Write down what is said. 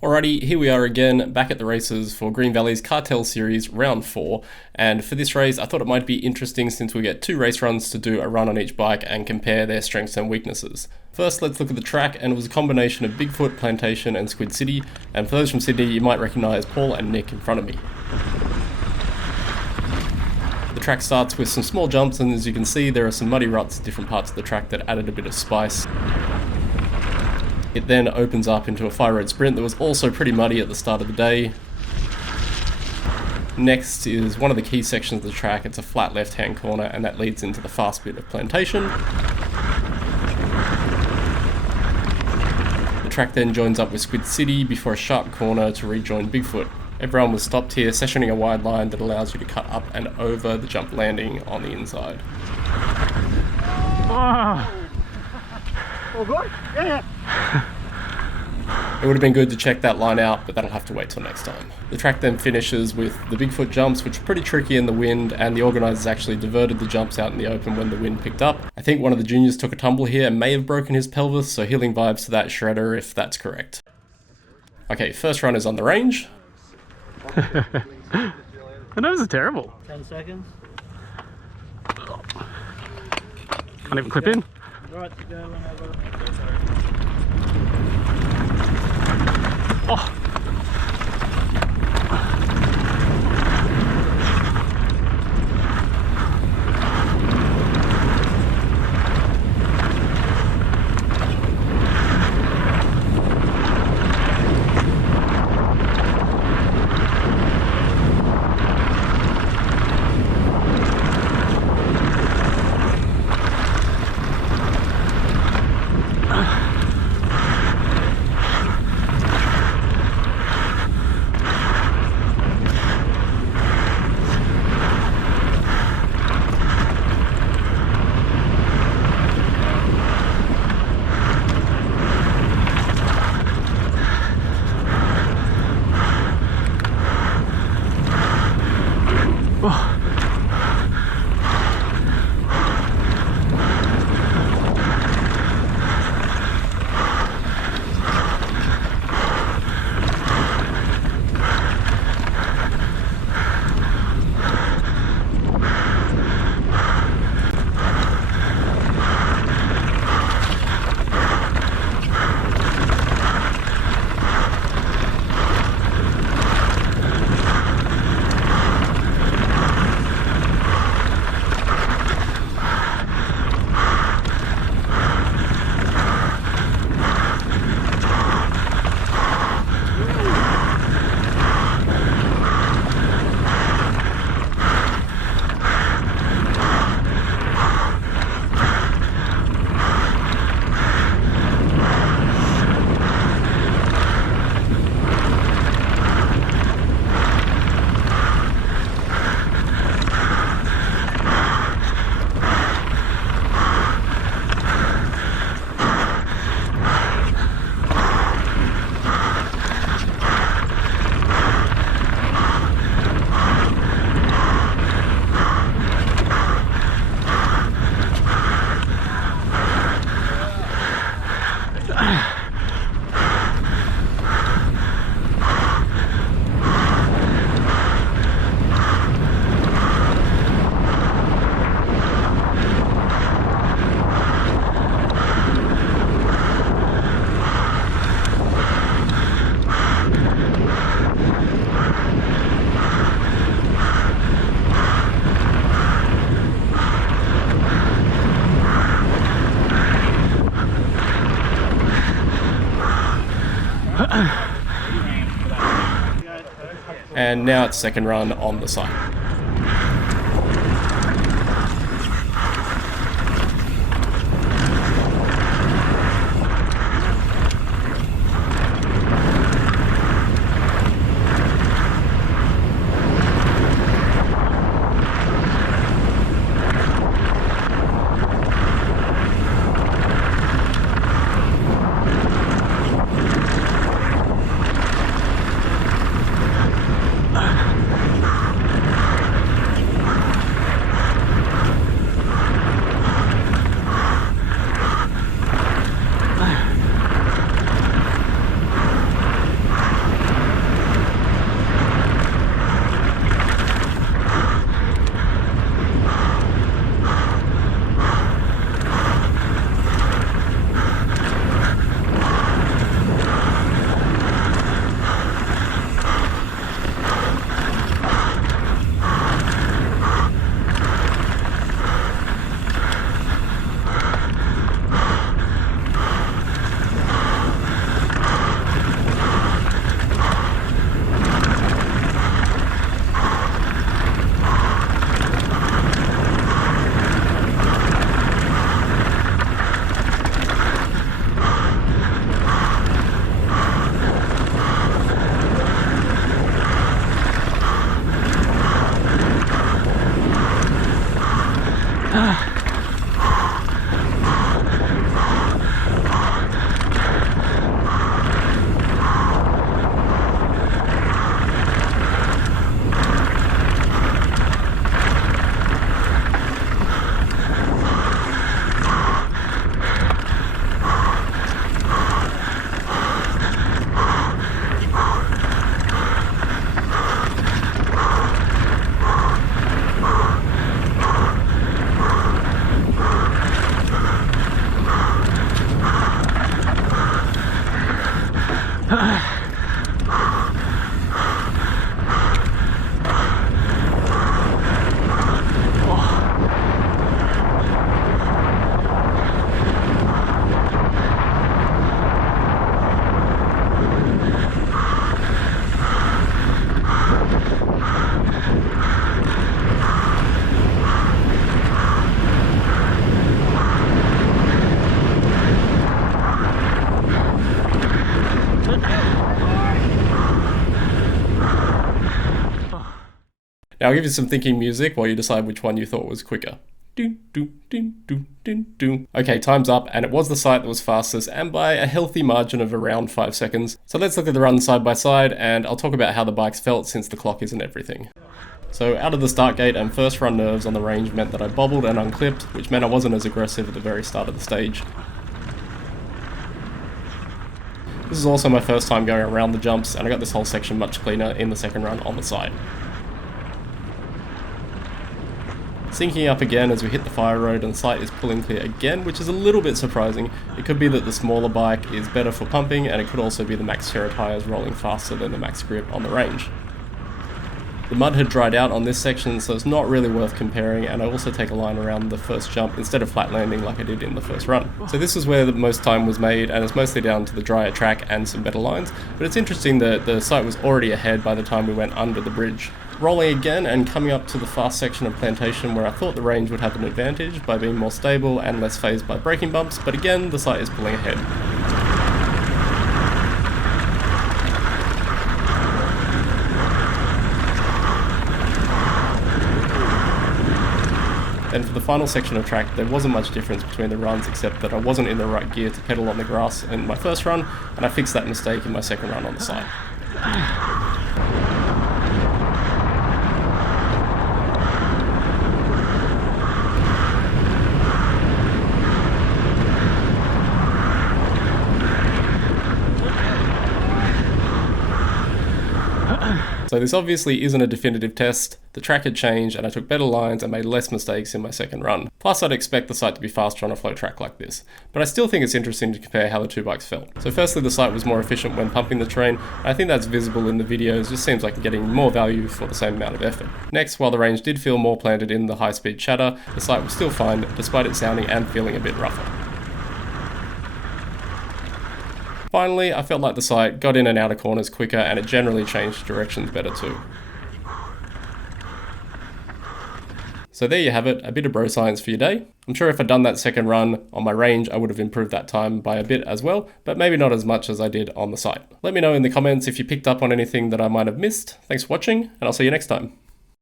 Alrighty, here we are again, back at the races for Greenvalleys Cartel Series Round 4, and for this race I thought it might be interesting since we get 2 race runs to do a run on each bike and compare their strengths and weaknesses. First, let's look at the track, and it was a combination of Bigfoot, Plantation and Squid City, and for those from Sydney you might recognise Paul and Nick in front of me. The track starts with some small jumps, and as you can see there are some muddy ruts at different parts of the track that added a bit of spice. It then opens up into a fire road sprint that was also pretty muddy at the start of the day. Next is one of the key sections of the track. It's a flat left hand corner and that leads into the fast bit of Plantation. The track then joins up with Squid City before a sharp corner to rejoin Bigfoot. Everyone was stopped here, sessioning a wide line that allows you to cut up and over the jump landing on the inside. All good? Yeah. It would have been good to check that line out, but that'll have to wait till next time. The track then finishes with the Bigfoot jumps, which are pretty tricky in the wind, and the organisers actually diverted the jumps out in the open when the wind picked up. I think one of the juniors took a tumble here and may have broken his pelvis, so healing vibes to that shredder if that's correct. Okay, first run is on the range. The nose is terrible. 10 seconds. Can't even clip in. Right to go whenever. Oh. And now it's second run on the side. Now I'll give you some thinking music while you decide which one you thought was quicker. Okay, time's up, and it was the sight that was fastest, and by a healthy margin of around 5 seconds. So let's look at the run side by side, and I'll talk about how the bikes felt since the clock isn't everything. So out of the start gate and first run nerves on the range meant that I bobbled and unclipped, which meant I wasn't as aggressive at the very start of the stage. This is also my first time going around the jumps, and I got this whole section much cleaner in the second run on the side. Syncing up again as we hit the fire road, and the sight is pulling clear again, which is a little bit surprising. It could be that the smaller bike is better for pumping, and it could also be the Max Terra tyres rolling faster than the Max Grip on the range. The mud had dried out on this section, so it's not really worth comparing, and I also take a line around the first jump instead of flat landing like I did in the first run. So this is where the most time was made, and it's mostly down to the drier track and some better lines, but it's interesting that the sight was already ahead by the time we went under the bridge. Rolling again and coming up to the fast section of Plantation, where I thought the range would have an advantage by being more stable and less phased by braking bumps, but again the sight is pulling ahead. Then for the final section of track, there wasn't much difference between the runs, except that I wasn't in the right gear to pedal on the grass in my first run, and I fixed that mistake in my second run on the side. So this obviously isn't a definitive test. The track had changed and I took better lines and made less mistakes in my second run. Plus I'd expect the sight to be faster on a flow track like this. But I still think it's interesting to compare how the two bikes felt. So firstly, the sight was more efficient when pumping the terrain. I think that's visible in the videos. It just seems like I'm getting more value for the same amount of effort. Next, while the range did feel more planted in the high speed chatter, the sight was still fine despite it sounding and feeling a bit rougher. Finally, I felt like the sight got in and out of corners quicker, and it generally changed directions better too. So there you have it, a bit of bro science for your day. I'm sure if I'd done that second run on my range, I would have improved that time by a bit as well, but maybe not as much as I did on the sight. Let me know in the comments if you picked up on anything that I might have missed. Thanks for watching, and I'll see you next time.